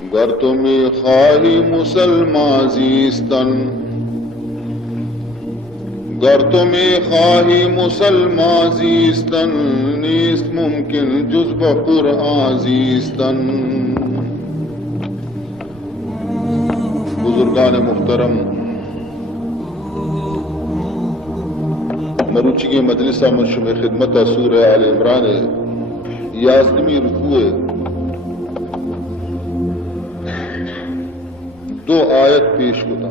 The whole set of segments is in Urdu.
گر تمی خواهی مسلمان زیستن، گر تمی خواهی مسلمان زیستن، نیست ممکن جز با قرآن زیستن. بزرگان محترم، مروچی کی مجلسہ منشم خدمت سورہ آل عمران 11ویں رکوع 2 آیت پیش ہوتا.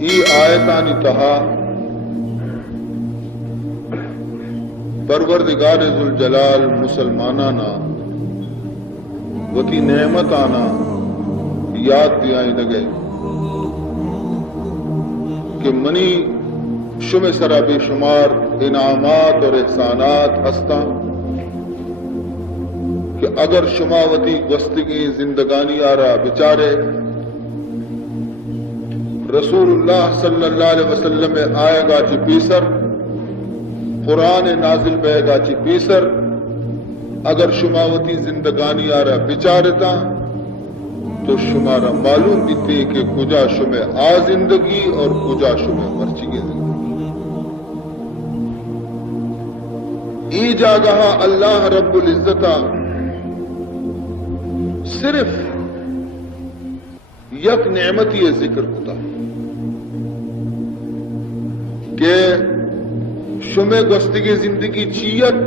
ای آیتانی تہا پروردگار ذوالجلال مسلمانانا وتی نعمت آنا یاد دیائی لگے کہ منی شم سرا بے شمار انعامات اور احسانات ہستا کہ اگر شماوتی گوستگی زندگانی آرا بچارے رسول اللہ صلی اللہ علیہ وسلم آئے گا چی پیسر، قرآن نازل بے گا چی پیسر، اگر شماوتی زندگانی آرا بچارتا تو شمارا معلوم بھی تھے کہ کجا شمع آ زندگی اور کجا شمع مرچی کی زندگی. ای جاگہ اللہ رب العزتہ صرف یک نعمتی ذکر ہوتا کہ شمع گستگی زندگی چیت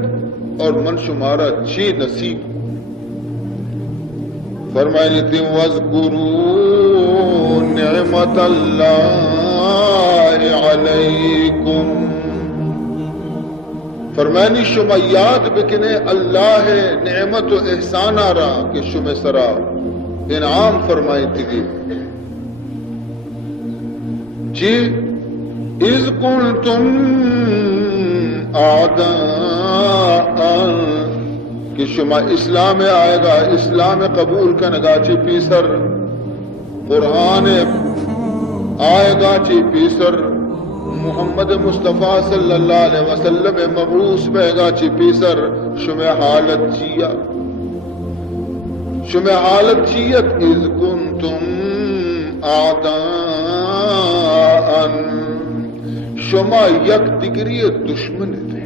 اور من شمارا چی نصیب. فرمائے تھے وَاذْكُرُوا نِعْمَةَ اللَّهِ عَلَيْكُمْ، فرمائنی شما یاد بکنے اللہ نعمت و احسان آرا کہ شما سرا انعام فرمائی تھی جی اِذْ قُلْتُمْ أَعْدَاءً کہ شما اسلام آئے گا، اسلام قبول کا نگا چی پیسر، قرآن آئے گا چی پیسر، محمد مصطفیٰ صلی اللہ علیہ وسلم مبعوث بے گا چی پیسر، شما حالت چیا، شما حالت چیت اذ کنتم اعداء، شما یک دیگری دشمن تھے.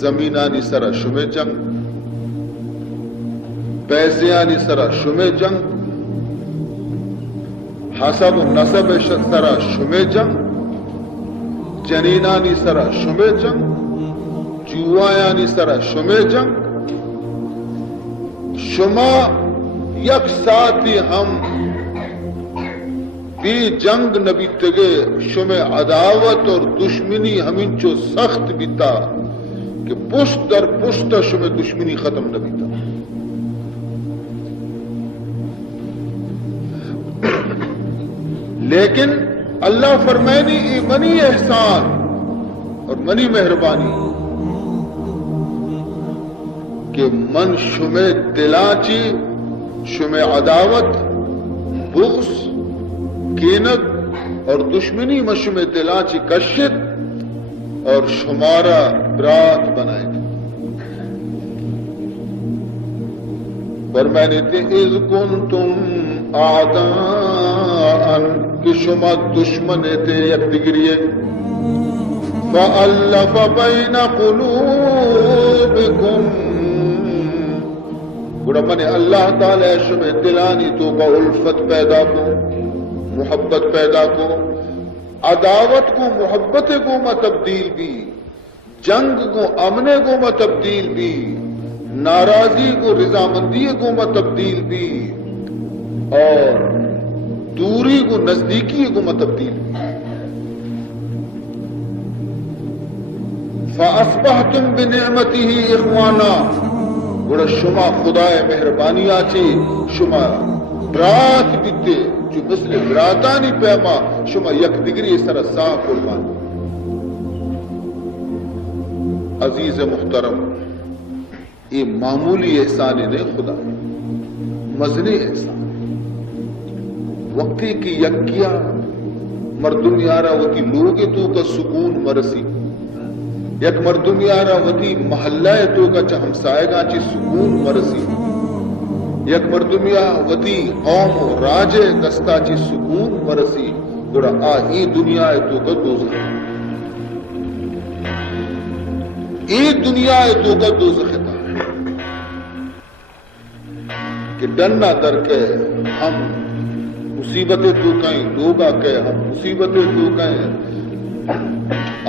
زمینانی سرا شمع جنگ، پیسیانی سرا شمع جنگ، حسب و نسب سرا شمع جنگ، جنینانی سرا شمع جنگ، جوایانی سرا شمع جنگ. شما یک ساتھی ہم بھی جنگ نبی تگے شمع عداوت اور دشمنی ہمیں چو سخت بیتا کہ پشت در پشت شمع دشمنی ختم نہ بیتا. لیکن اللہ فرمائنی ای منی احسان اور منی مہربانی کہ من شمع دلاچی، شمع عداوت، بغض، کینت اور دشمنی میں شمع دلاچی کشت اور شمارا برات بنائے گا. فرمائنے تھے اذ کنتم اعداء کہ شما دشمن تھے یک دیگریے، فألف بین قلوبکم، گوڑا من اللہ تعالی شمع دلانی تو کا الفت پیدا کو، محبت پیدا کو، عداوت کو محبت کو میں تبدیل بھی، جنگ کو امن کو میں تبدیل بھی، ناراضی کو رضامندی کو میں تبدیل بھی، اور دوری کو نزدیکی کو میں تبدیل بھی. فَأَصْبَحْتُمْ بِنِعْمَتِهِ إِخْوَانًا، گوڑا شما خدای مہربانی آچے شما برات بیتے جو مثل براتانی پیما شما یک دیگری سر صاف قربان. عزیز محترم، یہ معمولی احسان نہیں خدا، مزنی احسان. وقتی کی یکیا مردم یارا وتی لوگ تو کا سکون مرسی، یک مردمیارا وتی محلہ تو کا چا ہمسائے گا چی سکون مرسی یک مردمیا وتی قوم و راج دستا چی سکون مرسی گوڑا آئی دنیا تو کا دوزخ ای دنیا تو کا دوزخ تا کہ ڈننا در کے ہم مصیبتیں تو کہیں لوگا کہ ہم مصیبتیں تو کہیں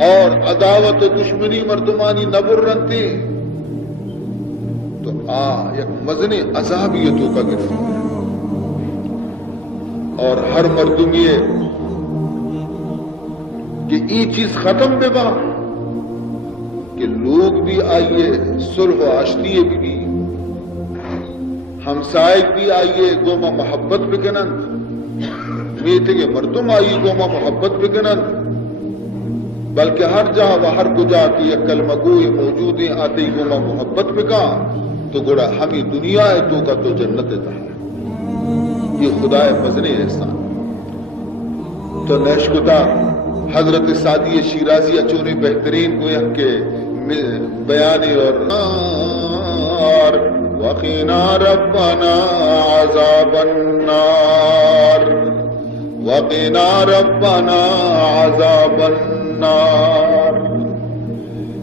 اور عداوت و دشمنی مردمانی نبر رنتی تو یک مزنی عذابیتوں کا گرفتار اور ہر مردمیے کہ ای چیز ختم بے با کہ لوگ بھی آئیے صلح و آشتی بھی ہمسائے بھی آئیے گوما محبت بکنن میتے کے مردم آئیے گوما محبت بکنن بلکہ ہر جہاں و ہر کجا کی یک کلمہ گوئی موجود ہیں آتے ہی گوما محبت بکا تو گوڑا ہمیں دنیا ہے تو کا تو جنت تا یہ خدا مزن احسان تو نشکتا حضرت سعدی شیرازی اچونے بہترین گویا کے بیانے اور وقنا ربنا عذاب النار وقنا ربنا عذاب النار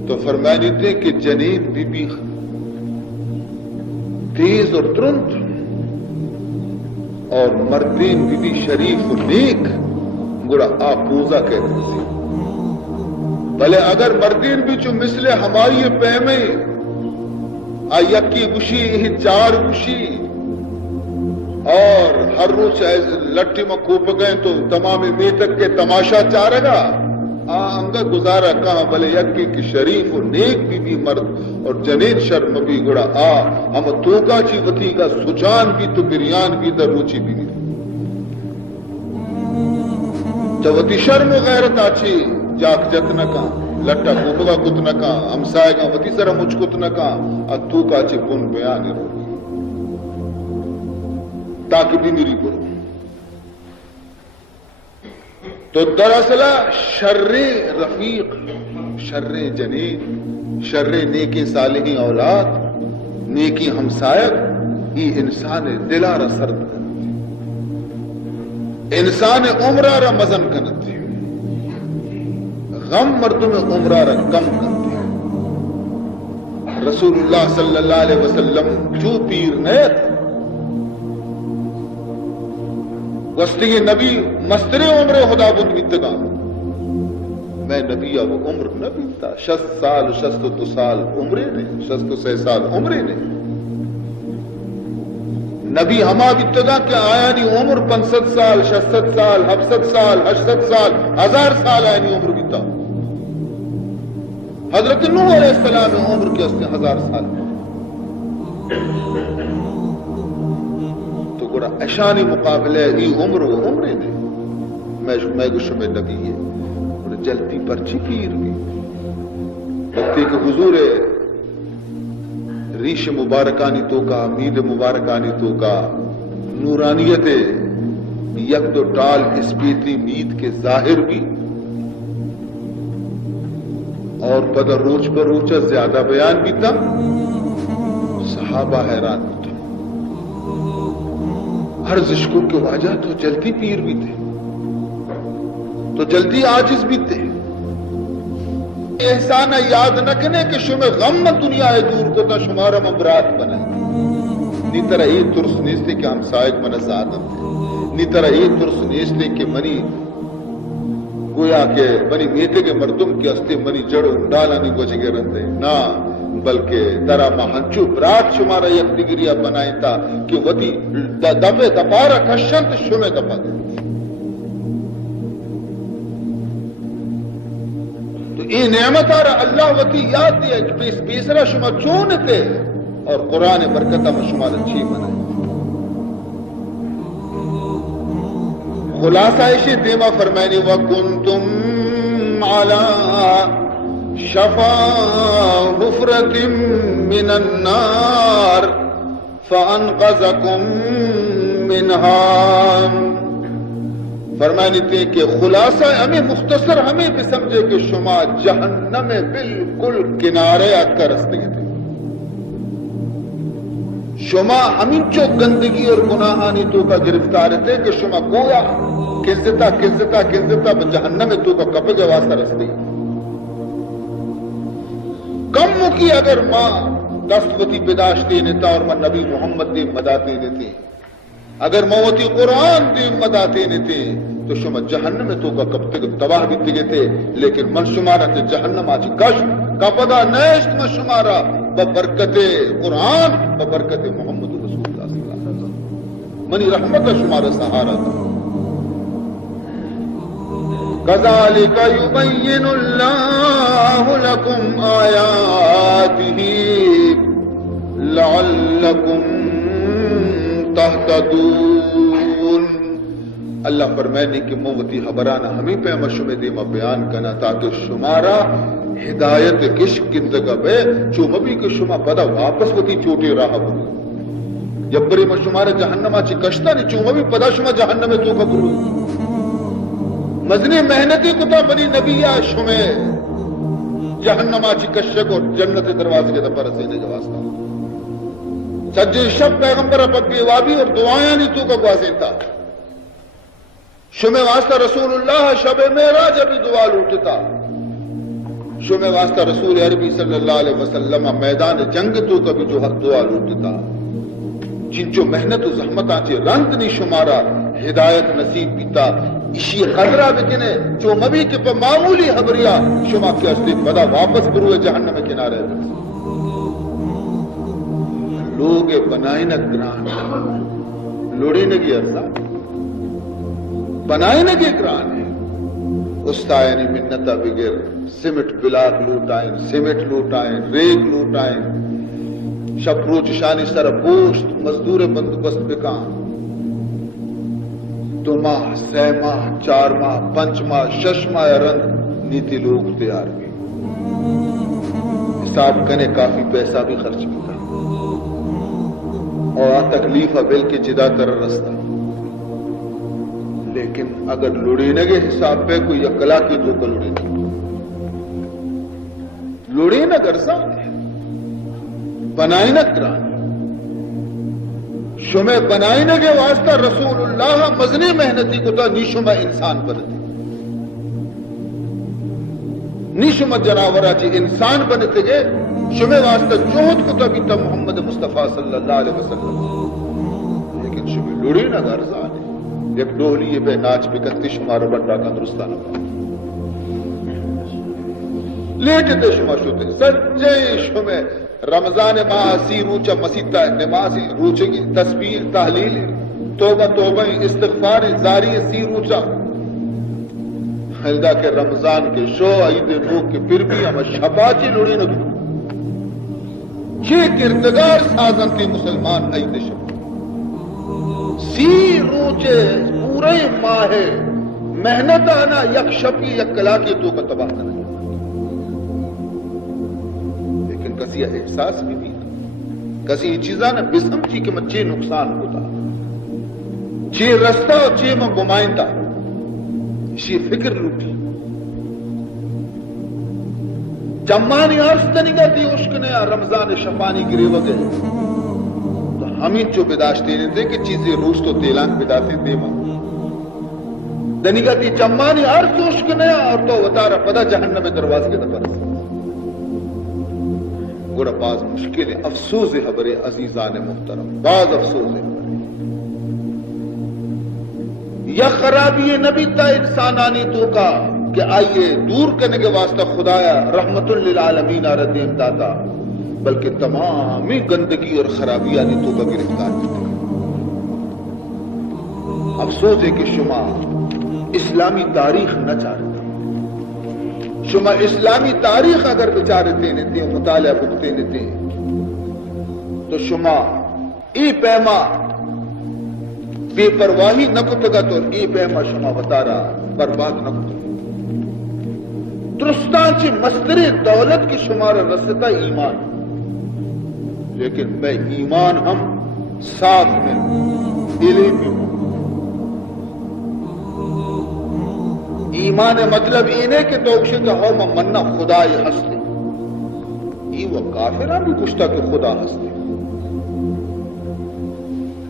تو فرمانی تھے کہ جنین بی بی تیز اور ترنت اور مردین بی بی شریف و نیک گڑا آپوزا کہتے ہیں بھلے اگر مردین بھی چو مثل ہماری پیمے یکی گشی چار گشی اور ہر روز لٹھی میں کوپ گئے تو تمام میتک کے تماشا چارے گا انگا گزارا کہاں بھلے یکی کی شریف و نیک بھی مرد اور جنین شرم بھی گڑا ہم توکا چی وطی کا سچان بھی تو بریان بھی در روچی بھی تو وطی شرم و غیرت آچی جاک جت نکا لٹا کوپگا کت نکا ہمسائے گا وطی سرا مجھ کت نکا تو کاچے بن بیانی رو تاکہ بھی میری کرو تو دراصل شر رفیق شر جنین شر نیکی صالحی اولاد نیکی ہمسائق یہ انسان دلارا سرد انسان عمرارا مزن کنت غم مردم عمرارا کم کنت رسول اللہ صلی اللہ علیہ وسلم جو پیر نیت وسطی نبی مستر عمر خدا بند بیتگا میں نبی اب عمر نہ بیتا 60 سال 62 سال عمرے نے 66 سال عمرے نے نبی ہما بیتگا کہ آیا نہیں عمر 65 سال 66 سال 70 سال 80 سال 1000 سال آیا نہیں عمر بیتا حضرت نوح علیہ السلام عمر کے اس نے 1000 سال تو گوڑا اشانی مقابلے ای عمر و عمرے نے میں گوشم نبی ہے اور جلتی پرچی پیر بھی لگتے کہ حضور ریش مبارکانی تو کا مید مبارکانی تو کا نورانیت یک دو ٹال اس پیتری مید کے ظاہر بھی اور پدر روچ پر روچا زیادہ بیان بھی تھا صحابہ حیران بھی تھا ہر زشکوں کے واجہ تو جلدی پیر بھی تھے تو جلدی عاجز بھی تھے احسان یاد نکنے کہ شمع غم دنیا دور کو تا شمارا مبرات بنا نی طرح یہ ترس نیستے کہ ہم سائق من سعادت تھے نی طرح یہ ترس نیستے کہ منی گویا کہ منی میتے کے مردم کی استے منی جڑ اندالا نہیں گوچے گے رہتے نا بلکہ ترا مہنچو برات شمارا یک ڈگریا بنائیں تا کہ وطی دفع دپارا کشنت شمع دپا دے تو یہ نعمت آرہ اللہ وطی یاد دیا کہ پیسرا شما چونتے اور قرآن برکتہ میں شما اچھی بنائے خلاصہ ایشی دیما فرمائنی وَكُنْتُمْ عَلَىٰ شَفَا حُفْرَةٍ مِّنَ النَّارِ فَأَنْقَذَكُمْ مِنْهَا فرمانی تھے کہ خلاصہ ہمیں مختصر ہمیں بھی سمجھے کہ شما جہنم بالکل کنارے آکر رستے تھے. شما ہمیں چو گندگی اور گناہانی تو کا گرفتار تھے کہ شما گویا کلزتا جہنم تو کا کپ جواسہ رستے. کم کی اگر ماں دستوتی بداشتی نیتا اور ماں نبی محمد دی مداتے نیتے اگر موتی قرآن دی مداتے نیتے تو شما جہنم تو کا کب تک تباہ بھی تگے تھے. لیکن من شمارا تے جہنم آجی کش کا پدا نیشت من شمارا ببرکت قرآن ببرکت محمد رسول اللہ صلی اللہ علیہ وسلم منی رحمت شمارا سہارا تھا. كذلك يبين الله لكم آياته لعلكم تهتدون. اللہ فرمائنے کہ موتی حبرانا ہمیں پہ مشمع دیما بیان کرنا تاکہ شمارا ہدایت کش کندگا بے چوما بھی کہ شما پدا واپس ہوتی چوٹی راہ بلو جب بری مشمارا جہنم آچی کشتا نہیں چوما بھی پدا شما جہنم میں تو کا بلو مزنی محنتی کتا بنی نبی شمع جہنم آچی کشک اور جنت دروازے کے دفعہ رسینے کے واسطہ سجے شب پیغمبر پکی وابی اور دعائیں نہیں تو کا گوازیں تھا. شمع واسطہ رسول اللہ شب معراج ابھی دعا لوٹتا. شمع واسطہ رسول عربی صلی اللہ علیہ وسلم میدان جنگ تو کبھی جو دعا لوٹتا. چنچو محنت و زحمت آچے رند نہیں شمارا ہدایت نصیب بیتا اسی خطرہ بکنے جو مبی کے پا معمولی حبریا شما کی اصلی بدا واپس بروے جہنم کنارے برس. لوگ بنائیں نہ گران لوڑی نگی ارزان بنائیں نگی گران ہے. استائنی منتا بگر سمٹ بلاک لوٹائیں سمٹ لوٹائیں ریگ لوٹائیں شب روچ شانی سر پوشت مزدور بندوبست بکان 2 ماہ 3 ماہ 4 ماہ 5 ماہ 6 ماہ رند نیتی لوگ تیار بھی حساب کنے کافی پیسہ بھی خرچ بھی اور تکلیف بل کے جدا تر رستہ. لیکن اگر لڑی نگے حساب پہ کوئی اکلا کی تو کا لڑی نگے لڑی نہ گرسا بنائی نہ کران شمع بنائی نگے واسطہ رسول اللہ مزنی محنتی کو تا نیشمہ انسان بنتے نیشمہ جناورہ چی انسان بنتے گے شمع واسطہ جوہد کو تا بیتا محمد مصطفیٰ صلی اللہ علیہ وسلم. لیکن شمع لڑی نہ گرسا ایک ڈولی بے ناچ بکتی شمارا بڑا کا درستانہ پا لیٹتے شما شوتے سجے شمع رمضان ماہ سی روچہ مسیطہ نماز روچے کی تسبیح تحلیل توبہ استغفار زاری سی روچہ حلدہ کے رمضان کے شو عید نو کے پھر بھی ہم شباچی لڑی نہ دو یہ کردگار سازن کے مسلمان عید شب سی روچے پورے ماہ محنت آنا یک شپی یک کلاکی تو کا تباہ کرنا. لیکن کسی احساس بھی نہیں کسی چیزاں نہ بسمجھی کہ میں چے نقصان ہوتا چے رستہ اور چے میں گمائندہ اسی فکر لوٹی جمانی عرص تنگا دی عشق نے رمضان شفانی گرے وگئے ہمیں جو بداشتے نہیں تھے کہ چیزیں روس تو تیلان بداتے دے ماں دنگاتی چمانی عرض عشق نیا اور تو وطارہ پدا جہنم درواز کے دفر گوڑا بعض مشکل افسوس حبر عزیزان محترم بعض افسوس حبر یا خرابی نبی تا انسانانی تو کا کہ آئیے دور کرنے کے واسطہ خدایا رحمت للعالمین آردی امدادا بلکہ تمامی گندگی اور خرابی آنی تو کا گرفتار کرتے. افسوس ہے کہ شما اسلامی تاریخ نہ چاہتے شما اسلامی تاریخ اگر بچارتے نیتے مطالعہ بکتے نیتے تو شما ای پیما بے پرواہی نہ کتگا تو ای پیما شما بتارا برباد نہ کتگا درستان چی مستر دولت کی شمار رستا ایمان لیکن میں ایمان ہم ساتھ میں دلی بھی ہوں ایمان مطلب اینه کہ دوکشن کہ ہو ممنا خدای ہستے ای وہ کافران بھی کشتا کہ خدا ہستے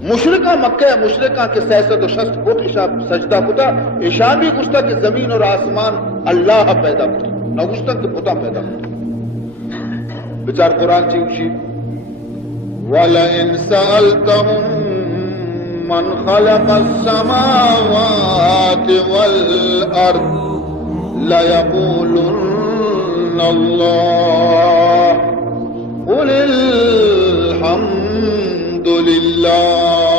مشرکہ مکہ مشرکہ کے سیسد و شست بوت اشاب سجدہ کتا اشان بھی کشتا کہ زمین اور آسمان اللہ پیدا کتا نہ کشتا کہ بتا پیدا کتا بچار قرآن چیوشی وَلَئِنْ سَأَلْتَهُمْ مَنْ خَلَقَ السَّمَاوَاتِ وَالْأَرْضِ لَيَقُولُنَّ اللَّهُ قُلِ الْحَمْدُ لِلَّهِ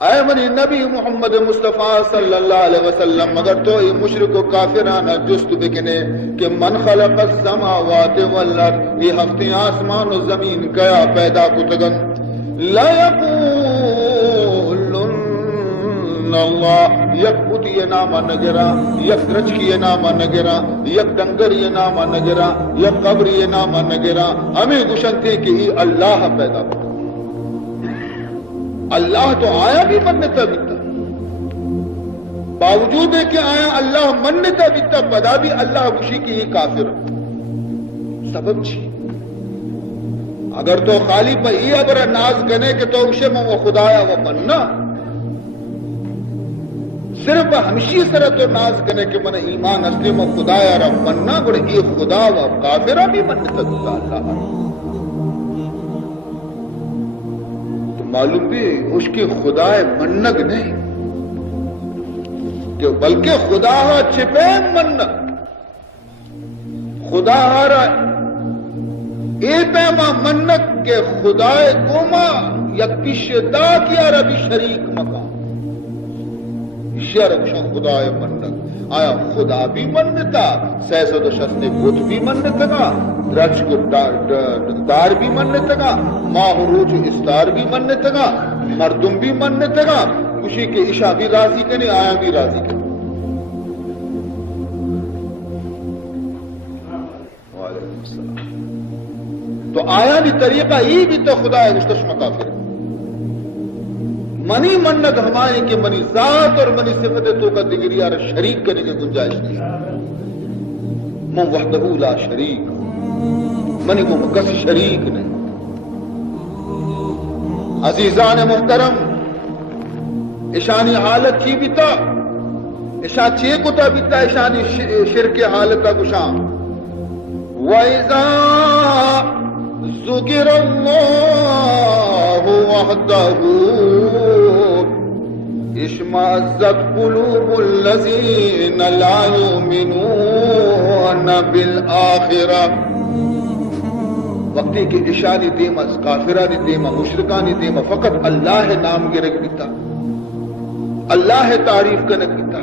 اے منی نبی محمد مصطفیٰ صلی اللہ علیہ وسلم مگر تو یہ مشرک و کافرانہ جست بکنے کہ من خلق السماوات والارض یہ ہفتے آسمان و زمین کیا پیدا کتگن لا یقولن اللہ یک بوتی یہ نامہ نگرا یک رچ کی یہ نامہ نگرا یک ڈنگر یہ نامہ نگرا یک قبر یہ نامہ نگرا ہمیں گشن تھے کہ یہ اللہ پیدا کتگن اللہ تو آیا بھی منتا بیتا باوجود ہے کہ آیا اللہ منتا بیتا بدا بھی اللہ خوشی کی ہی کافر سبب چھی اگر تو خالی پہ ای اگر ناز گنے کہ تو اسے میں وہ خدایا وہ مننا صرف ہمشی سرہ تو ناز گنے کہ من ایمان اصلی میں خدایا رب مننا گوڑے ای خدا و کافرہ بھی منتا بیتا اللہ معلوم بھی اس کی خدا منگ نہیں کہ بلکہ خدا چھپے منگ خدا ہارا اے پیما منگ کہ خدا گوما یک پیشتا کیا ربی شریک مقام شرکشن خدا منگ آیا خدا بھی منتا سیسد و شست بت بھی منتا رچ کو دار بھی منتا ماہ روچ استار بھی منتا مردم بھی منتا خوشی کے عشاء بھی راضی کرنے آیا بھی راضی کرنے وعلیکم السلام تو آیا بھی طریقہ یہ بھی تو خدا ہے مستشمہ کافر منی منت ہماری کہ منی ذات اور منی صفت تو کا دگری اور شریک کرنے کی گنجائش نہیں من وحدہ لا شریک منی کو کسی شریک نہیں عزیزان محترم اشانی حالت کی بیتا اشان چھ کتا بیتا اشانی شرک حالت گشام وَإِذَا ذُكِرَ اللَّهُ وَحْدَهُ اشمأزت قلوب الذين لا يؤمنون بالآخرة وقتی کہ اشانی دیما کافرانی دیما مشرکانی دیما فقط اللہ نام گرگ بیتا اللہ تعریف کنک بیتا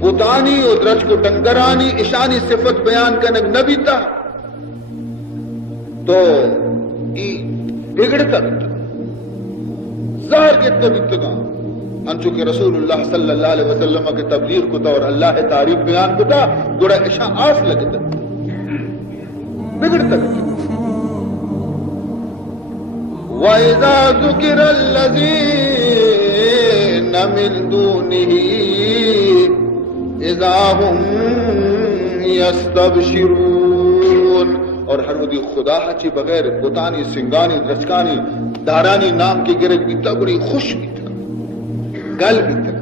بوتانی و درج کو ڈنگرانی اشانی صفت بیان کنک نہ بیتا تو بگڑتا بیتا ظاہر کتنا بیتگا انچو کہ رسول اللہ صلی اللہ علیہ وسلم کے تبلیغ کتا اور اللہ تعریف بیان کتا گوڑا اشا آس لگتا بگڑتا بیتا وَإِذَا ذُكِرَ الَّذِينَ مِن دُونِهِ اِذَا هُمْ يَسْتَبْشِرُونَ اور ہر ودی خدا چی بغیر بتانی سنگانی درچکانی دارانی نام کی گرگ بیتا بڑی خوش بیتا گل بیتا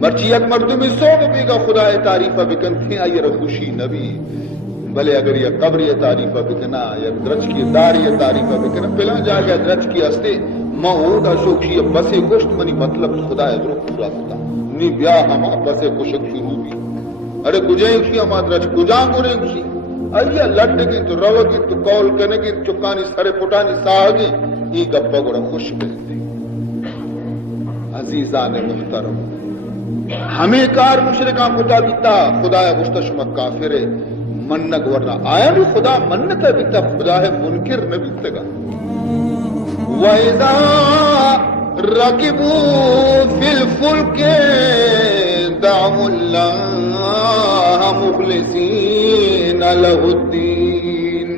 مرچی یک مردمی سوگ بیگا خدا تعریفہ بکن تھی آئی رخوشی نبی بلے اگر یہ قبر یہ تعریفہ بکنا یا درچ کی دار یہ تعریفہ بکنا پہلا جا گیا درچ کی ہستے مودا شوکشی بسے گوشت منی مطلب خدا ادرو پورا ہوتا نی بیا ہما بسے گوشت شروع بھی ارے گجائیں اکشی ہما درچ گجاں گوریں اکشی آئیہ لٹ گی تو رو گی تو کول کرنے گی چکانی سرے پٹانی ساہ گی یہ گپا گوڑا خوش کرتے عزیزان محترم ہمیں کار مشرکان کتا بیتا خدا مستشمک کافر منگ ورنہ آیا بھی خدا منتا بیتا خدا ہے منکر نہ بیتا گا وَإِذَا رَكِبُوا فِي الْفُلْكِ دَعْوُا اللَّهَ مُخْلِصِينَ لَهُ الدِّينَ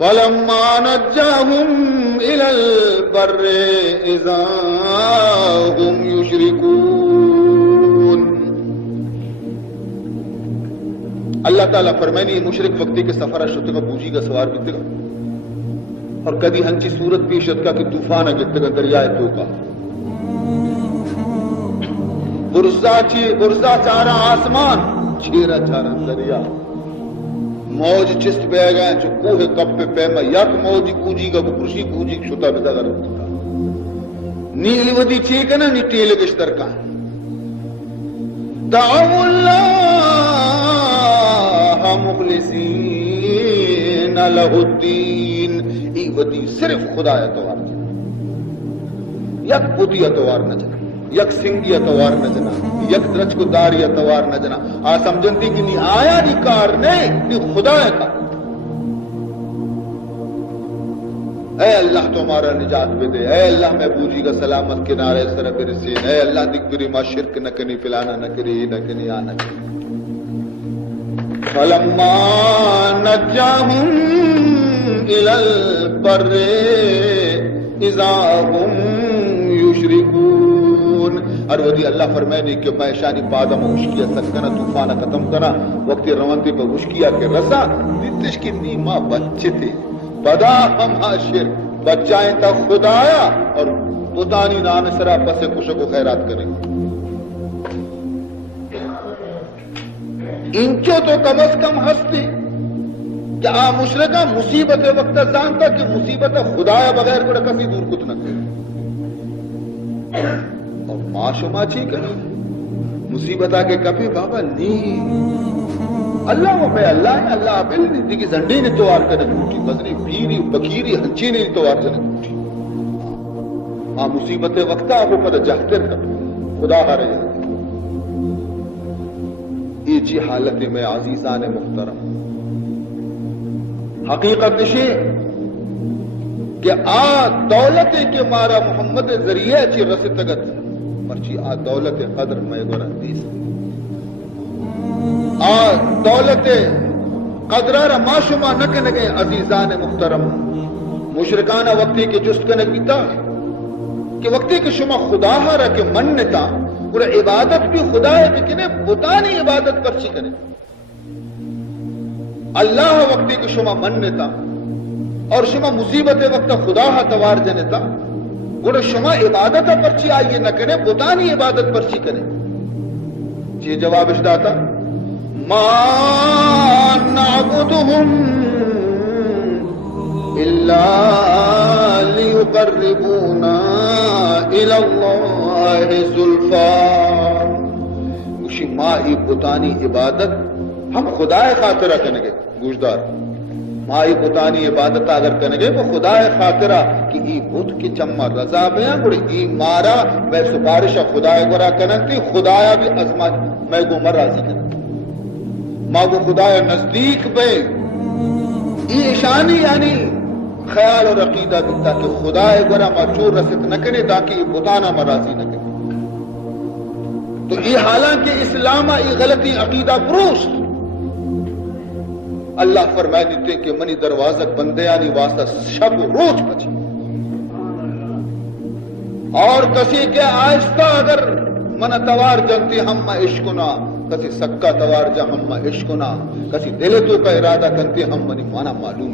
فَلَمَّا نَجَّاهُمْ إِلَى الْبَرِّ إِذَا هُمْ يُشْرِكُونَ. اللہ تعالیٰ فرمائنی مشرک وقتی کے سفر شدت کا بوجی کا سوار بیتے گا اور کدی ہنچی صورت پیشت کا کہ طوفان اگتے گا دریائے تو کا برزا چارا آسمان چھیرا چارا دریا موج چست بے گئے چو کوہ کب پہ پیما یک موجی کوجی کا بکرشی کوجی شتا بدا گا رکھتا نیلی ودی چیکنا نی ٹیلے گشتر کا دعو اللہ مخلصین لہ الدین. ای ودی صرف خدا اتوار جنا یک بودی اتوار نہ جنا یک سنگی اتوار نہ جنا یک درچ کو داری اتوار نہ جنا آ سمجھنتی کہ نی آیا نی کار نہیں نی خدا ہے کا. اے اللہ تمہارا نجات بھی دے. اے اللہ محبوجی کا سلامت کنارے سر برسین. اے اللہ دکبری ما شرک نہ کنی فلانا نہ کری نہ کنی آنا کنی. فَلَمَّا نَجَّاهُمْ إِلَى الْبَرِّ إِذَا هُمْ يُشْرِكُونَ. اور وہ دی اللہ فرمائے کہ میں شانی پادم اشکیا سکنا طوفانہ ختم کرا وقتی روانتی پر اشکیا کے رسا دیتش کی نیمہ بچے تھے بدا ہم شرک بچائیں تا خدایا اور بتانی نام سرا پس کشک و خیرات کریں. انچو تو کم از کم ہستی کہ آ مشرکہ مصیبت وقت جانتا کہ مصیبت خدایا بغیر کو کسی دور کچھ نہ کرے اور ماں شما چی کرے مصیبت آکے کبھی بابا نہیں اللہ وہ میں اللہ ہے اللہ بل نہیں کہ زنڈی نے توار کرنے ٹوٹی بزنی پیری بکیری ہنچی نے توار کرنے ٹوٹی ماں مصیبت وقت آگو پر جہتر کر خدا ہرے یہ جی حالت میں عزیزان محترم حقیقت نشے کہ آ دولت کے مارا محمد ذریعہ چی رسطگت مرچی آ دولت قدر میں گونا دیس آ دولت قدرار ما شما نکنگے عزیزان محترم مشرکانہ وقتی کے جست کنگ بیتا کہ وقتی کے شما خدا ہارا کے منتا اور عبادت بھی خدا ہے لیکن بتانی عبادت پرچی کرے اللہ وقتی کہ شما منتا اور شما مصیبت وقت خدا توار جنتا اور شما عبادت پرچی آئیے نہ کرے بتانی عبادت پرچی کرے. یہ جواب اشداتا ما نعبدهم الا ليقربونا الى الله زلفا. اسی ماہی بتانی عبادت ہم خدا خاطرہ کنگے گوشدار مائی بتانی عبادت اگر کنگے وہ خدا خاطرہ کہ ای بت کی چمہ رضا بیاں گوڑی ای مارا میں سپارشہ خدا گورا کننتی خدایا بھی ازما میں گو مر راضی کننتی ماں کو خدا نزدیک بے ای اشانی یعنی خیال اور عقیدہ بیتا کہ خدا گورا ما چور رسط نہ کنے تاکہ بتانا مرازی نہ کنے. تو یہ حالانکہ اسلام ای غلطی عقیدہ پروست اللہ فرمائے دیتے کہ منی دروازک بندیانی واسطہ شب روز بچی اور کسی کے آہستہ اگر من توار جنتی ہم عشقنا کسی سکا توار جا ہم عشقنا کسی دلتو کا ارادہ کرتی ہم منی مانا معلوم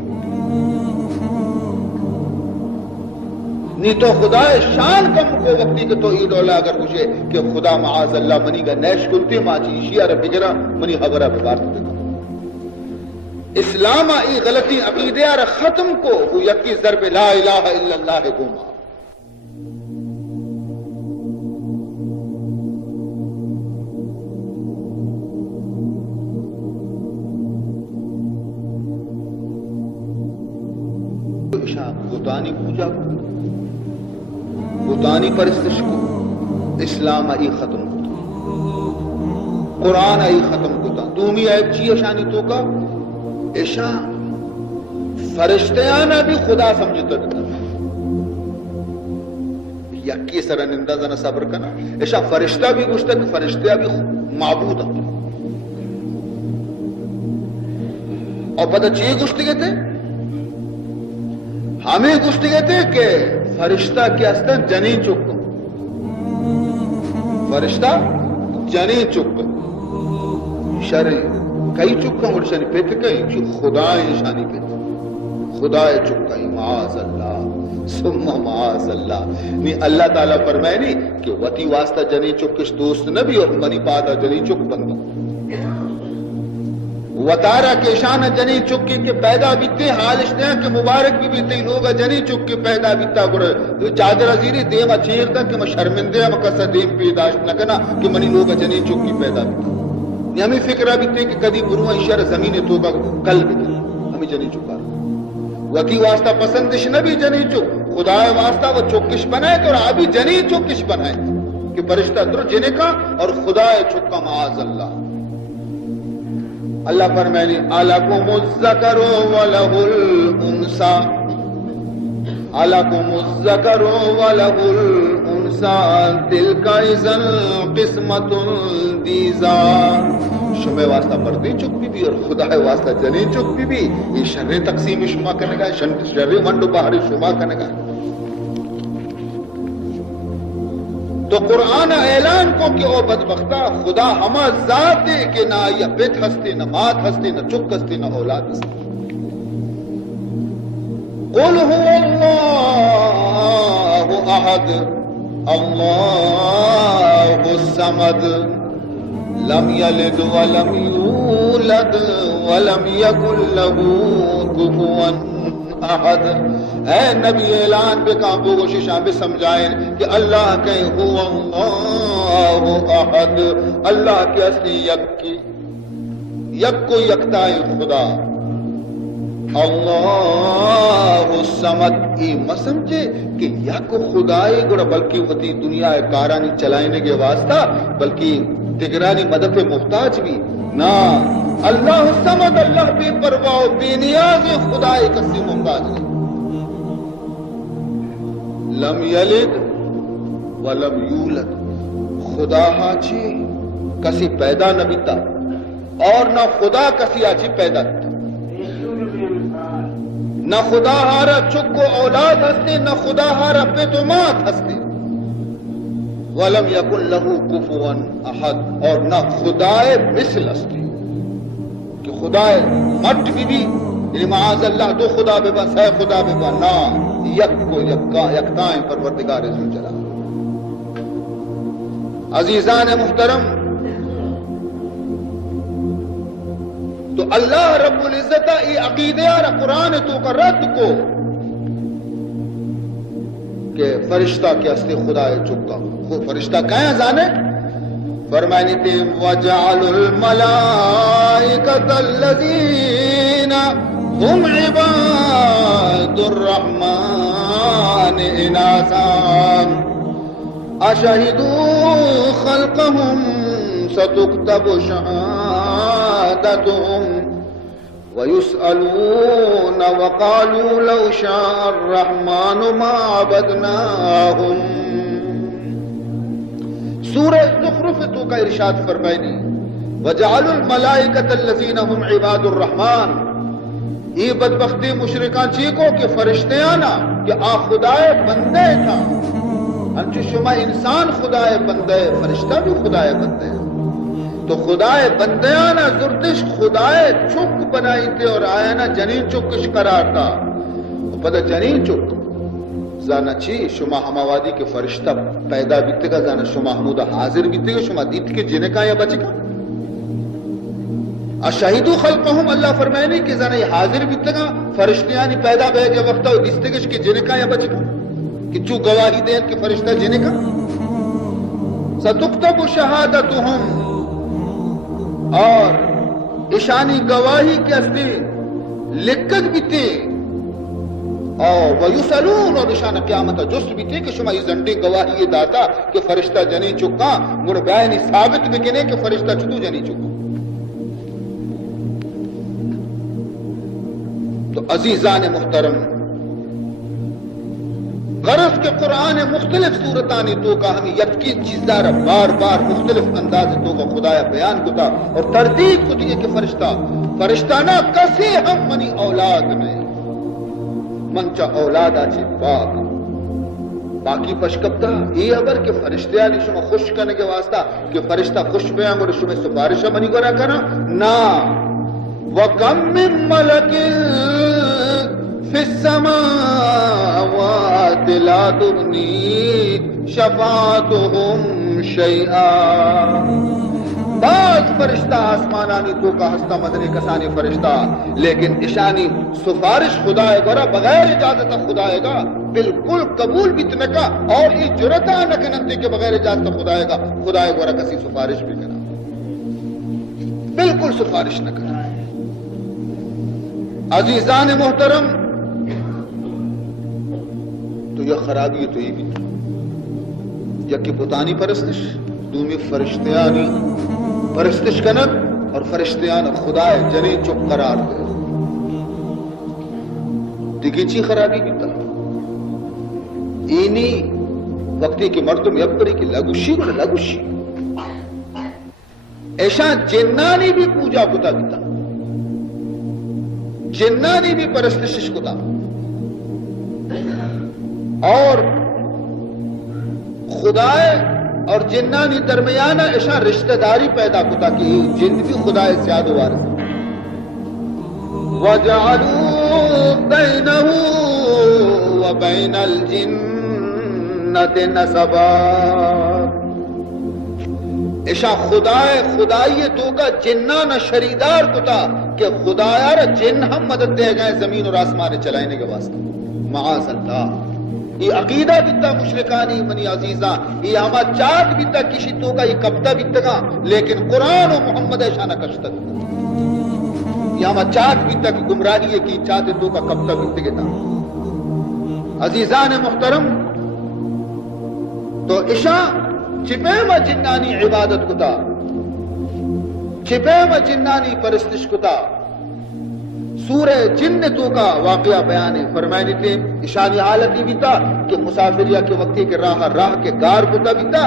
نہیں تو خدا شان کم کو وقتی کہ تو ای ڈولا اگر مجھے کہ خدا معاذ اللہ منی کا نیش کلتی ماچی شیعہ بگرہ منی خبرہ ببارت دیتا اسلام ای غلطی عقیدہ اور ختم کو وہ یکی ضرب لا الہ الا اللہ گوما. بتانی پوجا کو بتانی پرستش کو اسلام ای ختم کو قرآن ای ختم کو دومی عیب چی اشانی تو کا ایشا فرشتیانا بھی خدا سمجھتا دیتا یکی سر نندہ زنا صبر کنا ایشا فرشتہ بھی گوشتا کہ فرشتیاں بھی معبود ہوتا اور پتہ چیئے گوشتے گئے تھے ہمیں گشت گئے تھے کہ فرشتہ کے استن جنی چک فرشتہ جنی چک شر کئی چکا اور شانی پیت کئی خدا نشانی پیت خدا چکا معاذ اللہ ثم معاذ اللہ نہیں اللہ تعالیٰ فرمائے نہیں کہ وتی واسطہ جنی چکش دوست نبی اور منی پاتا جنی چک بندو وطارہ کے شان جنی چکی کے پیدا بیتے حالشتے ہیں کہ مبارک بھی بیتے لوگ جنی چک کے پیدا بیتا گرے چادر عزیری دیما چیرتا کہ میں شرمندے ہم کسا دیم پیداشت نہ کنا کہ منی لوگ جنی چک کی پیدا بیتا ہمیں فکرہ بیتے کہ کدی بروہ اشار زمین توبہ کل بیتے ہمیں جنی چکا وکی واسطہ پسندش نبی جنی چک خدا واسطہ وہ چکش بنائے تو اور ابھی جنی چکش بنائے کہ فرشتہ در جنے کا اور خدا چکا معاذ اللہ اللہ فرمائے الکم الذکر ولہ الانثی الکم الذکر ولہ الانثی تلک اذا قسمۃ ضیزی شمع واسطہ مردی چک بھی اور خدا واسطہ جنی چک بھی یہ شر تقسیم شما کرنے کا شر منڈ باہر شما کرنے کا تو قرآن اعلان کو کہ او بدبختہ خدا ہما ذات ہے کہ نہ یا پیت ہستے نہ مات ہستے نہ چک ہستے نہ اولاد ہستے قل هو اللہ احد اللہ الصمد لم یلد ولم یولد ولم یکن له کفوا احد اے نبی اعلان پہ کامبو کوششاں بھی سمجھائیں کہ اللہ کہیں هو اللہ احد اللہ کی اصلی یک کو یکتا خدا اللہ الصمد ای مسمجھے کہ یک خدای گڑا بلکہ وتی دنیا کارانی چلائنے کے واسطہ بلکہ تگرانی مدد پہ محتاج بھی نا اللہ الصمد اللہ بے پرواہ بے نیاز خدای کسی محتاج نہیں لم یلد ولم یولد خدا ہاچی کسی پیدا نہ بیتا اور نہ خدا کسی آچی پیدا بیتا نہ خدا ہارا چکو اولاد ہستے نہ خدا ہارا پیتومات ہستے ولم یکن لہو کفوا احد اور نہ خدائے مثل ہستے کہ خدائے مٹ بھی یعنی معاذ اللہ دو خدا بے بس ہے خدا بے بس نا یک کو یکتائیں پروردگار ذوالجلال عزیزان محترم تو اللہ رب العزت ای عقیدہ را قرآن تو کا رد کو کہ فرشتہ کے اصلی خدا چکا فرشتہ کہیں جانے فرمائنی تھی وَجَعَلُوا الْمَلَائِكَةَ الَّذِينَ هُمْ عِبَادُ الرَّحْمَنِ إِنَاثًا أَشَهِدُوا خَلْقَهُمْ سَتُكْتَبُ شَهَادَتُهُمْ وَيُسْأَلُونَ وَقَالُوا لَوْ شَاءَ الرَّحْمَنُ مَا عَبَدْنَاهُمْ سورہ زخرف تو کا ارشاد فرمائے نہیں وَجَعَلُوا الْمَلَائِكَةَ الَّذِينَ هُمْ عِبَادُ الرَّحْمَنِ یہ بدبختی مشرکان چیکو کہ فرشتے آنا کہ آ خدائے بندے تھا انچو شما انسان خدائے بندے فرشتہ بھی خدائے بندے تو خدائے بندے آنا زردش خدائے چک بنائی تھے اور آیا نا جنین چکش قرار تھا پتہ جنین چک زانا چی شما ہماوادی کے فرشتہ پیدا بیتے گا زانا شما حمودہ حاضر بیتے گا شما دیت کے جنے کا یا بچے گا اشہیدو خلقہم اللہ فرمائے نہیں کہ زانا یہ حاضر بیتے گا فرشتیانی پیدا بے کے وقتا ہو دیستے گا کہ جنے کا یا بچے گا کہ چو گواہی دیں کہ فرشتہ جنے کا ستکتب شہادتہم اور اشانی گواہی کے اصلی لکت بیتے اور وَيُسَلُونَ اور اشانہ قیامت جست بھی تھے کہ شما یہ زنڈی گواہی یہ داتا کہ فرشتہ جنی چکا مر بیانی ثابت بکنے کہ فرشتہ چھتو جنی چکا تو عزیزان محترم غرض کے قرآن مختلف صورتانی تو کا ہمیں یکی چیزدار بار بار مختلف انداز تو کا خدایا بیان کتا اور تردید کو دیئے کہ فرشتہ نہ کسی ہم منی اولاد نہیں منچا اولادا چی پاک باقی پشکبتا یہ خبر کہ فرشتیانی شما خوش کرنے کے واسطہ کہ فرشتہ خوش بیاں گوڑے شما سفارشہ منی گورا کرنا نا وَكَمْ مِن مَلَكٍ فِي السَّمَاوَاتِ لَا تُغْنِي شَفَاعَتُهُمْ شَيْئًا بعض فرشتہ آسمانانی تو کا ہستا مدنی کسانی فرشتہ لیکن اشانی سفارش خدای گورا بغیر اجازت خدای گا بالکل قبول بھی تنکا اور یہ جرتا نکننتے کے بغیر اجازت خدای گورا کسی سفارش بھی کرنا بالکل سفارش نہ کرنا عزیزان محترم تو یہ خرابی تو یہ بھی یکی پتانی پرستش دومی فرشتیانی پرستش کنن اور فرشتیان خدای جنی چپ قرار دے دیکھی چی خرابی بھی تا اینی وقتی کی مردم یبکری کی لگوشی کو لگوشی ایشا جنانی بھی پوجا کتا بیتا جنانی بھی پرستشش کتا اور خدای اور جنانی درمیانہ ایشا رشتہ داری پیدا کتا کہ جن بھی خدای زیادہ وارث وَجَعَلُوا بَيْنَهُ وَبَيْنَ الْجِنَّةِ نَسَبًا ایشا خدای تو کا جنانہ شریدار کتا کہ خدایار جن ہم مدد دے گئے زمین اور آسمان چلائنے کے واسطے معاذ اللہ یہ عقیدہ بیتا مشرکانی منی عزیزاں یہ ہما چاہت بیتا کسی تو کا یہ کبتا بیتا گا لیکن قرآن و محمد ایشانہ کشتا یہ ہما چاہت بیتا کہ گمراہی ہے کی چاہت تو کا کبتا بیتا گا عزیزان محترم تو ایشا چھپے میں جنانی عبادت کتا چھپے میں جنانی پرستش کتا سورہ جن تو کا واقعہ بیان فرمائنی تھے اشانی حالتی بھی تھا کہ مسافریہ کے وقتی کے راہ کے گار کتا بھی تھا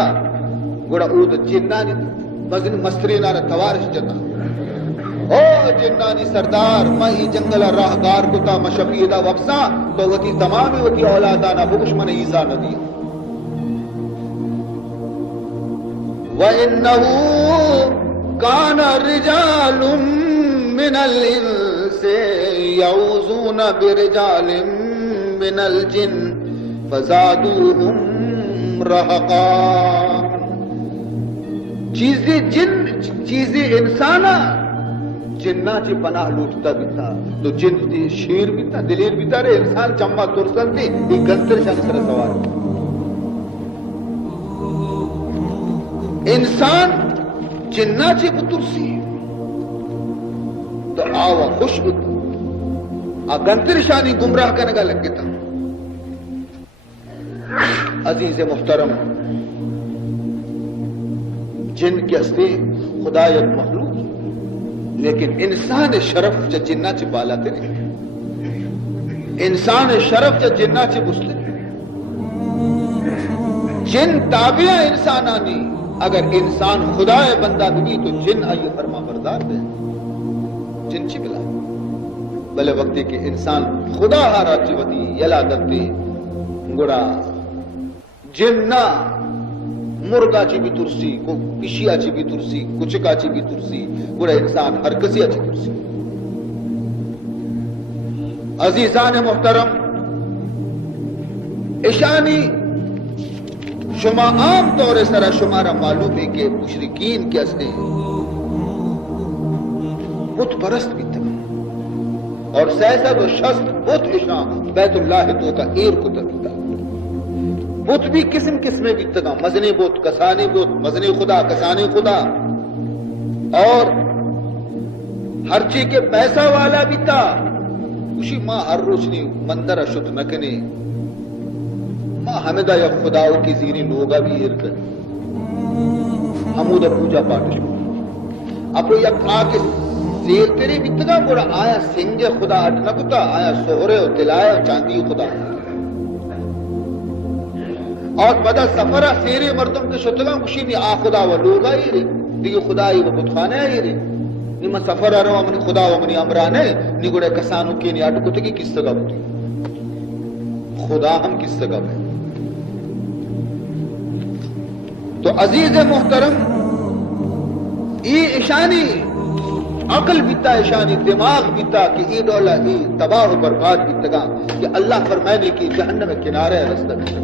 گوڑا اود جنانی مزن مسترینانا توارش جتا او جنانی سردار مہی جنگل راہ گار کتا مشفیدہ وقصا تو وتی تمامی وتی اولادانا بکش من ایزا ندیا وَإِنَّهُ كَانَ رِجَالٌ مِّنَ الْإِنسِ يَعُوذُونَ بِرِجَالٍ مِّنَ الْجِنِّ فَزَادُوهُمْ رَهَقًا چیزی انسانا جنہ چی پناہ لوٹتا بھی تھا تو جن شیر بھی تھا دلیر بھی تھا رہے انسان چمہ ترسل تھی یہ گنتر شان سر سوار انسان جنہ چی بترسی تو آوہ خوش بتا گنتر شانی گمراہ کرنے کا لگ گتا عزیز محترم جن کے اصلی خدایت مخلوق لیکن انسان شرف چا جنہ چی بالا تیرے انسان شرف چا جنہ چی بسلے جن تابعہ انسانانی اگر انسان خدا بندہ بھی تو جن آئیے فرما بردار دے جن چی بلا بلے وقتی کہ انسان خدا ہارا چیوتی یلا دتے گڑا جنہ مرگا چی بھی ترسی کو پشیا چی بھی ترسی کچکا چی بھی ترسی گڑا انسان ہر کسی چی ترسی عزیزان محترم اشانی شما عام طور سرا شمارا معلوم ہے کہ مشرکین کے اصلے بت پرست بھی تھا اور سیسا تو شست بت اشاں بیت اللہ تو کا ایر کو تبیتا بت بھی قسم قسمیں بھی تھا مزنی بت کسانی بت مزنی خدا کسانی خدا اور ہر چیز کے پیسہ والا بھی تھا اسی ماں ہر روشنی مندر اشت نکنے حمدہ یا خداو کی زیری لوگا بھی ارکن حمودہ پوجا پاٹش اپو یک آکے زیر تیری بیتگا بڑا آیا سنگے خدا اٹھنکتا آیا سہرے و تلائے و چاندی خدا اور بدا سفرہ سیرے مردم کے شتگا مشینی آ خدا و لوگا ہی رہے دیگے خدای و بتخانے ہی رہے نیمہ سفرہ رہا منی خدا و منی امرانے نگوڑے کسانو کی نی اٹھکتگی کس تگا بتی خدا ہم کس سگا ہے. تو عزیز محترم ای اشانی عقل بیتا اشانی دماغ بیتا کہ ای ڈولا ای تباہ و برباد بیتگا کہ اللہ فرمائے کی جہنم کنارے رستہ بیتا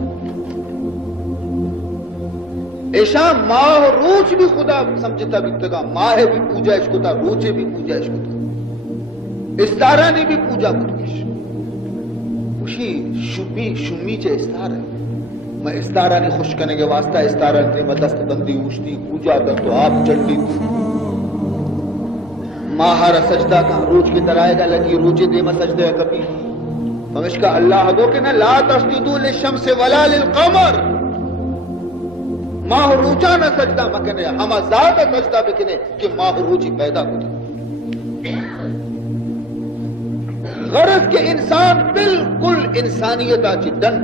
ایشا ماہ روچ بھی خدا سمجھتا بیتگا ماہ بھی پوجا اس کو تا روچے بھی پوجا اس کو تا استارہ نے بھی پوجا کتگیش اسی شمی چے استار ہے میں استارہ نے خوش کرنے کے واسطہ استارہ نے مدست بندی اوشتی پوجا کر تو آپ چڑھتی ماہارا سجدہ کا روچ کی طرح گا لگی روچے دے میں سجدہ ہے کبھی فمش کا اللہ گو کہ نا لا تسجدوا للشمس ولا للقمر ماہ روچا نہ سجدہ مکنے ہما ذات سجدہ بکنے کہ ماہ روچی پیدا ہوتی غرض کے انسان بالکل انسانیت آچی ڈن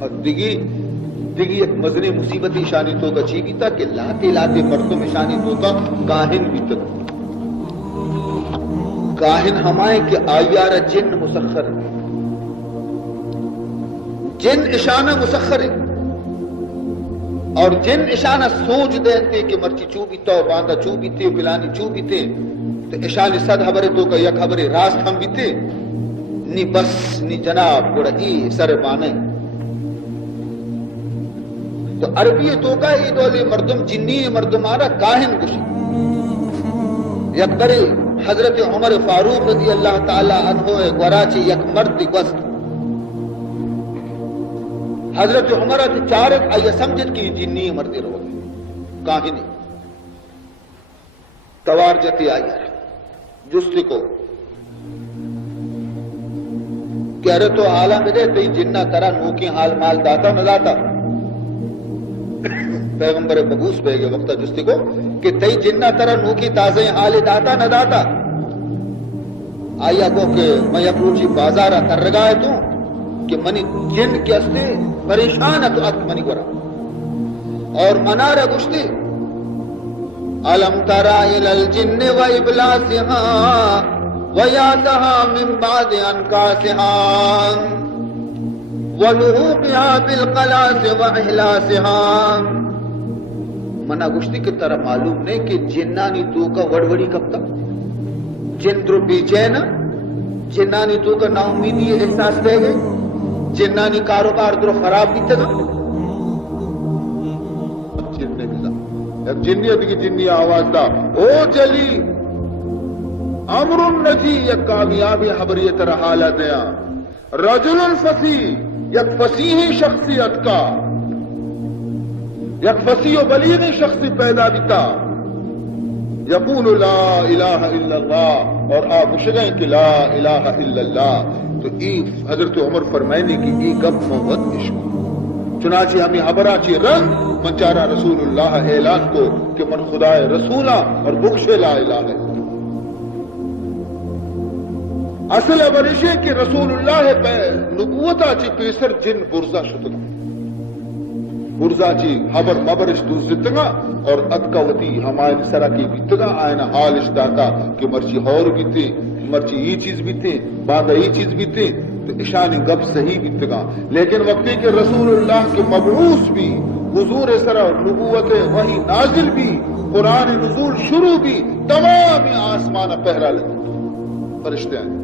اور دیگی ایک مزنی مصیبتی شانی تو کا چی بیتا کہ لاتے لاتے مردم شانی تو کا کاہن بیتا کاہن ہمائیں کہ آیار جن مسخر ہے جن اشانہ مسخر ہے اور جن اشانہ سوچ دیتے کہ مرچی چو بیتا و باندھا چو بیتے پلانی چو بیتے تو اشانی صد حبرے تو کا یک حبرے راست ہم بیتے نی بس نی جناب گوڑا ای سر بانے تو عربی تو کا ای دولی مردم جنی مردم آرہ کاہن گشی یک بری حضرت عمر فاروق رضی اللہ تعالی عنہ گوراچی یک مرد گوست حضرت عمر تی چارک آئی سمجھت کی جنی مردی رو کاہنی توار جتی آئی جستی کو کہہ رہے تو حالہ میں دے تی جنہ ترہ نوکی حال مال داتا نہ داتا پیغمبر بگوس پہ گئے وقتہ جستی کو کہ تی جنہ ترہ نوکی تازہ حال داتا نہ داتا آیا کو کہ میں یک روچی بازارہ تر رگائے تو کہ منی جن کے استے پریشان ہے تو ات منی گورا اور منارہ گشتی علم ترہ الالجن و ابلاسہا ویاتہا من بعد انکاسہا وَلُحُوقِهَا بِالْقَلَاسِ وَإِحْلَاسِهَا منا گشتی کی طرح معلوم نہیں کہ جنانی تو کا وڑوڑی کب تک جن درو بیچینا جنانی تو کا نا امیدی احساس دے گئے جنانی کاروبار درو خراب بھی تھا جنیت کی جنی آواز دا او چلی امر نجی یک کامیابی حبریت رحالہ دیا رجل الفسی یک فصیح شخصیت کا یک فصیح و بلیغ شخصی پیدا بیتا یقول لا الہ الا اللہ اور آپ شگئیں کہ لا الہ الا اللہ تو ای حضرت عمر فرمائنے کی ای گب موت عشق چنانچہ ہمیں حبرہ چی رنگ منچارہ رسول اللہ اعلان کو کہ من خدا رسولہ اور بخش لا الہ الا اللہ اصل ابرشے کہ رسول اللہ پہ نبوتا چی پیسر جن برزا شتگا برزا چی حبر مبرش دوزتگا اور ادکاوتی ہمائن سرہ کی بیتگا آئینہ حالش داتا کہ مرچی ہور بیتے مرچی یہ چیز بیتے باندھا یہ چیز بیتے تو اشانی گب صحیح بیتگا لیکن وقتی کہ رسول اللہ کے مبعوث بھی حضور سرہ نبوت وہی نازل بھی قرآن نزول شروع بھی تمام آسمان پہرا لگے فرشتے آئیں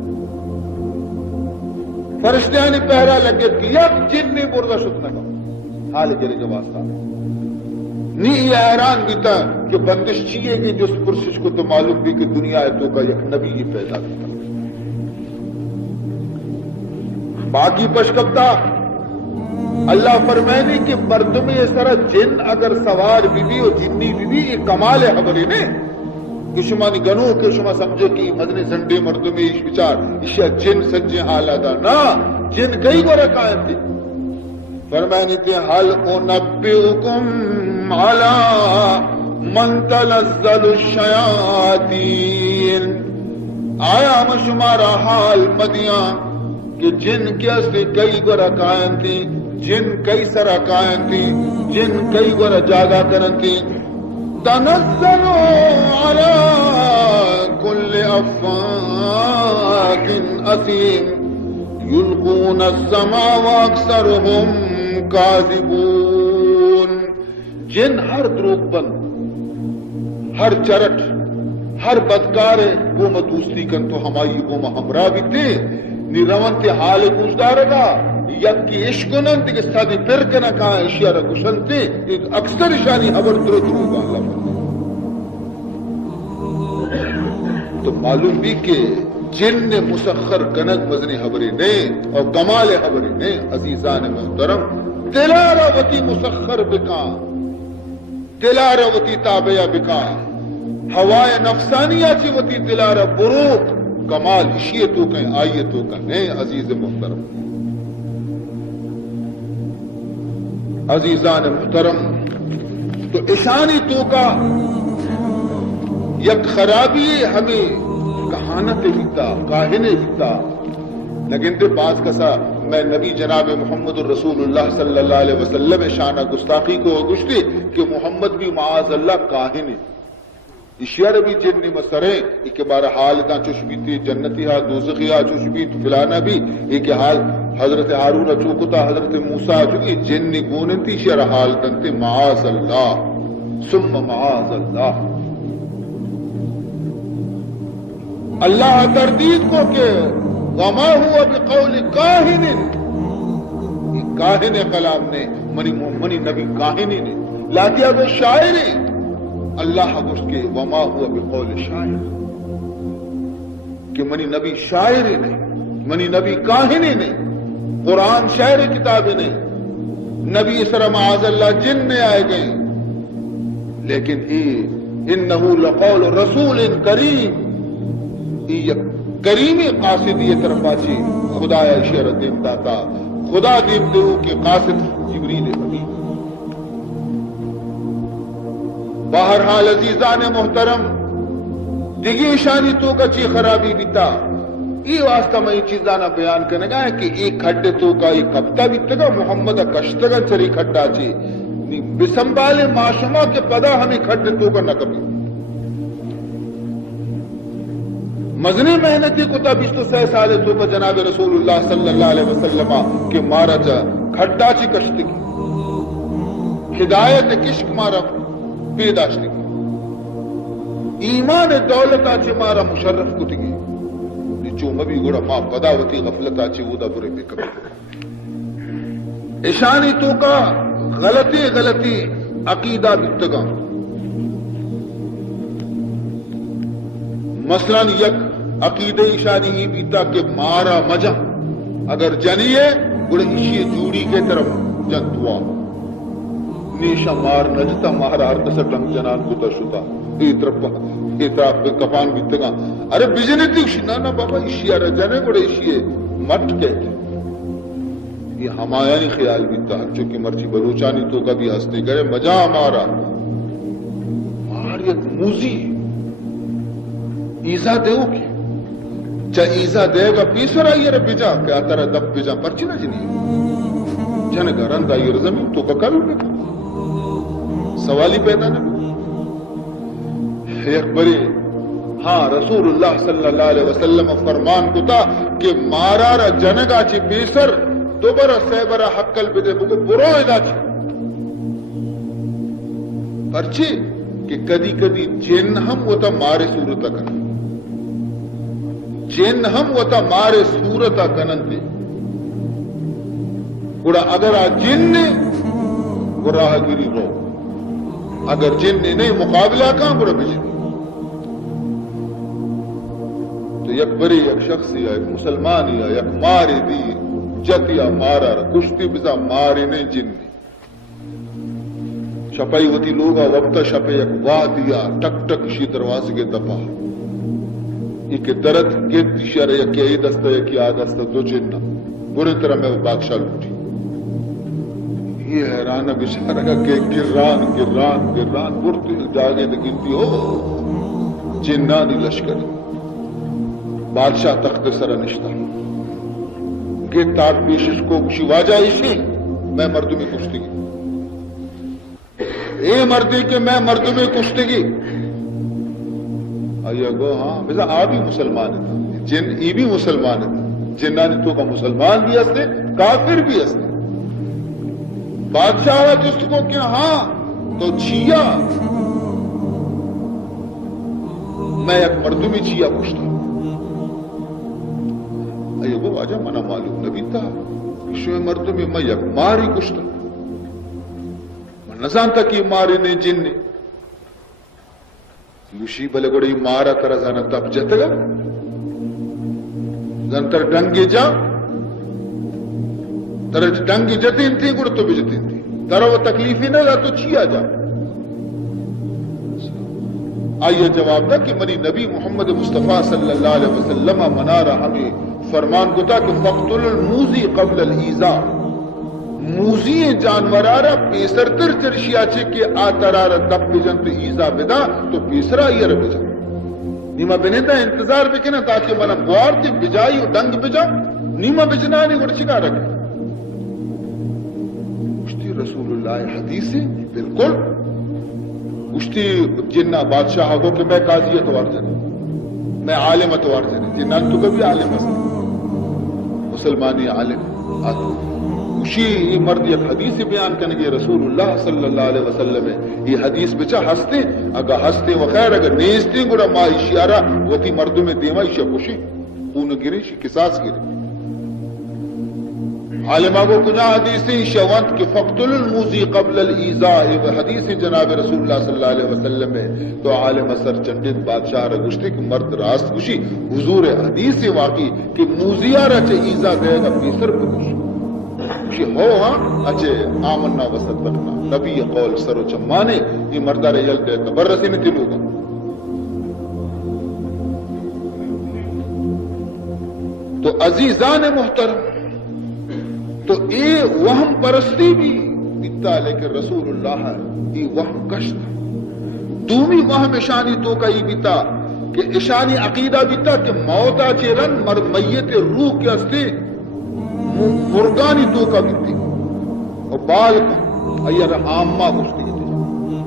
فرشتیانی پہرا لگے کہ یک جن نہیں بردہ شدنا کا حال جلے جو واسطہ نی یہ حیران بیتا کہ بندش چیئے گی جو اس پرشش کو تو معلوم بھی کہ دنیا ہے تو کا یک نبی یہ پیدا بیتا باقی پشکبتا اللہ فرمائنی کہ مردم اس طرح جن اگر سوار بھی بھی اور جنی بھی یہ کمال ہے حبری نے کہ شما نی گنو کہ شما سمجھے کہ مدنی سنڈے مردمی ایش بچار اشیا جن سجے حالا دا نا جن کئی کو رکھائیں تھی فرمائنی تھی حل انبئکم علی من تنزل الشیاطین آیا ہم شمارا حال مدیاں کہ جن کیسے کئی کو رکھائیں تھی جن کئی سر رکھائیں تھی جن کئی کو جاگا کرن تھی تنزل على كل أفاك أثيم یلقون السمع واکثرهم کاذبون. جن ہر دروغ بند، ہر چرٹ، ہر بدکار گوم دوسری کن تو ہمائی گوم ہمراہ بھی تھے نی روان تے حال گوشدار گا یک کی عشقنن تے سادی پھر کنا کہاں اشیارہ کشن تے اکثر اشانی حبر درو گا اللہ فرمائے. تو معلوم بھی کہ جن نے مسخر کنک وزنی حبری نے اور کمال حبری نے عزیزان محترم دلارہ وتی مسخر بکا، دلارہ وتی تابعہ بکا، ہوائے نفسانیہ چی وتی دلارہ بروک کمال اشیتوں کا آیتوں کا نئے عزیز محترم. عزیزان محترم تو اشانی تو کا یک خرابی ہمیں کہانت بیتا کاہنے بیتا لیکن دے بعض کسا میں نبی جناب محمد الرسول اللہ صلی اللہ علیہ وسلم شانہ گستاخی کو گشتے کہ محمد بھی معاذ اللہ کاہنے اشیار بھی جنی مسریں ایک بار حال دا چشبی تی جنتی ہا دوزخی ہا چشبی تو فلانا بھی ایک حال حضرت ہارون چوکتا حضرت موسیٰ چکی جنی گونن تی اشیار حال دنتے معاذ اللہ ثم معاذ اللہ. اللہ تردید کو کہ وما ہوا بقول کاہن، کاہن کلام نے منی نبی کاہنی نے لاکیا بے شاعری اللہ گوشت کے وما ہوا بقول شاعر کہ منی نبی شاعری نے منی نبی کاہنی نے قرآن شاعر کتابیں نے نبی اسرا معاذ اللہ جن میں آئے گئے لیکن انہو لقول رسول کریم کریمی قاصدی طرف آچی خدایا اشارت دیم داتا خدا دیم دو کہ قاصد جبریل امین. بہرحال عزیزان محترم دیگی شانی تو کا چی خرابی بیتا یہ واسطہ میں یہ چیزانا بیان کرنے گا ہے کہ ایک کھڑے تو کا ایک ہفتہ بیتا گا محمد کشتگا چری کھڑا چی بسنبال معاشمہ کے پدا ہمیں کھڑے تو کا نہ کبھی مزنی محنتی کو تا 26 سالے تو کا جناب رسول اللہ صلی اللہ علیہ وسلم کے مارا جا کھڑا چی کشت کی ہدایت کشک مارا پیداشت کی ایمان دولت آچے مارا مشرف کو تھی جو مبی گوڑا ماں پداوتی غفلت آچے ودا برے بے کبھی اشانی تو کا غلطی عقیدہ بیتگا مثلا یک عقیدہ اشانی ہی بیتا کہ مارا مجا اگر جنیے گوڑے اشی جوڑی کے طرف جنتوا نیشا مار نجتا مارا ہر دسر لنگ جنان کو تشتا اطراف پہ کفان بیتگا ارے بجنے تھی اشنانا بابا اشی آرہ جنے گوڑے اشی مٹ کہتے یہ ہمایانی خیال بیتا چونکہ مرچی بلوچانی تو کبھی ہستے گرے مجا مارا ماریت موزی ایزا دے ہو کی چاہ ایزا دے گا پیسر آئی رہ بجا کیا ترہ دب بجا پرچی نہ جنی جن گا رند آئی رزمین تو کا کرو گے سوالی پیدا نہ ایک بری ہاں رسول اللہ صلی اللہ علیہ وسلم فرمان کو تھا کہ مارا را جنگا چی پیسر دوبارہ سیبرہ حقل بدے بگو برو ادا چی پرچی کہ کدی کدی جن ہم وہ تا مارے صورتا کرن جن ہم وہ تا مارے صورتا کنن دے گوڑا اگر آ جن نے گراہ گیری رو اگر جن نے نہیں مقابلہ کہاں گوڑا بجنی تو یک بری یک شخص یا یک مسلمان یا یک ماری دی جت یا مارا کشتی بزا ماری نہیں جن نے شپائی ہوتی لوگا وقتا شپے یک وادیا ٹک ٹک اسی دروازے کے دپا ایک درد گیت اشارہ یکی ای دستا یکی آ دستا دو جنہ برے طرح میں وہ بادشاہ لوٹی یہ حیرانہ بشارہ کا کہ گران برتی جاگے دگنتی ہو جنانی لشکری بادشاہ تخت سر نشتا کہ تار پیشش کو کشی واجہ اسی میں مردوں میں کشتی گی اے مردی کہ میں مردوں میں کشتی گی آئیے گو ہاں بیسا آ بھی مسلمان ہے جن ای بھی مسلمان ہے جنانی تو کا مسلمان بھی ہستے کافر بھی ہستے بادشاہ جس کو کہ ہاں تو چھیا میں ایک مردمی چھیا پوچھتا یہ وہ آجا منا معلوم نبی تھا شو مردمی میں یک ماری کشتا من نزان تک یہ ماری نے جن نے یوشی بلے گوڑی مارا ترہ زانا تب جتا گا زن تر ڈنگی جا تر ڈنگی جتین تھی گوڑ تو بھی جتین تھی ترہ وہ تکلیفی نہ دا تو چیا جا آئیے جواب دا کہ منی نبی محمد مصطفیٰ صلی اللہ علیہ وسلم منارا ہمیں فرمان کو تھا کہ فقتل الموزی قبل الایذاء موزی جانورارا پیسرتر چرشیا چھے کہ آترارا دب بجن تو ایزا بدا تو پیسرا ایر بجن نیمہ بنیتا انتظار بکنا تاکہ منا بوار تی بجائی و ڈنگ بجا نیمہ بجنانی گڑچکا رکھے اشتی رسول اللہ حدیث سے بالکل اشتی جنہ بادشاہ کو کہ میں قاضی اتوار جنے میں عالم اتوار جنے جنان تو کبھی عالم ہستے مسلمانی عالم آتا اسی مرد ایک حدیث بیان کرنے گے رسول اللہ صلی اللہ علیہ وسلم یہ حدیث بچا ہستے اگر ہستے وخیر اگر نیستے گوڑا ما اشیارہ وطی مردوں میں دیما اشیاء خوشی خون گرے شی قصاص گرے عالمہ کو کنا حدیثیں شوانت کہ فقتل الموزی قبل الایذاء حدیث جناب رسول اللہ صلی اللہ علیہ وسلم میں تو عالم اثر چندت بادشاہ رگشتے کہ مرد راست کشی حضور حدیث واقعی کہ موزیہ رچے ایزا دے گا پیسر بکشی کہ ہو ہاں اچھے آمنا وصدقنا نبی قول سر و چمانے یہ مردہ ریل دے تبرسی نہیں تلو گا تو عزیزان محترم تو اے وہم پرستی بھی بیتا لیکن رسول اللہ یہ وہم کشت دومی وہم اشانی تو کا یہ بیتا کہ اشانی عقیدہ بیتا کہ موتا چیرن میت روح کے استے مرگانی تو کا بیتی اور بال کا ایر عامہ گشتی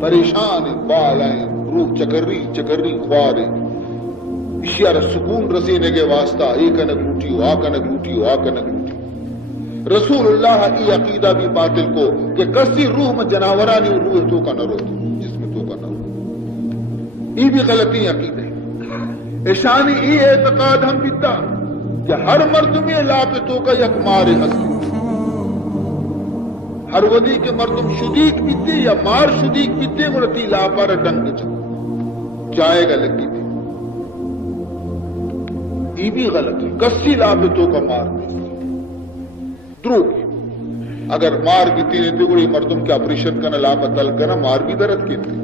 پریشان بال آئیں روح چکری خوارے اشیار سکون رسینے کے واسطہ ایک انگ لوٹی ہو آک انگ لوٹی ہو آک انگ لوٹی رسول اللہ ای عقیدہ بھی باطل کو کہ کسی روح میں جناورانی روح تو کا نہ روتی جس میں تو کا نہ روتی ای بھی غلطی عقیدہ ہے اشانی ای اعتقاد ہم بیتا کہ ہر مرد میں لاپتوں کا یک مار حسن ہر ودی کے مردم شدیق بیتے یا مار شدیق بیتے گرتی لاپار ڈنگ چا جائے گا لگی تھی ای بھی غلط ہے کسی لاپتوں کا مار بیتے اگر مار کی تین گوڑی مردم کے آپریشن کا نہ لاپتل کرنا مار بھی درد کی تھی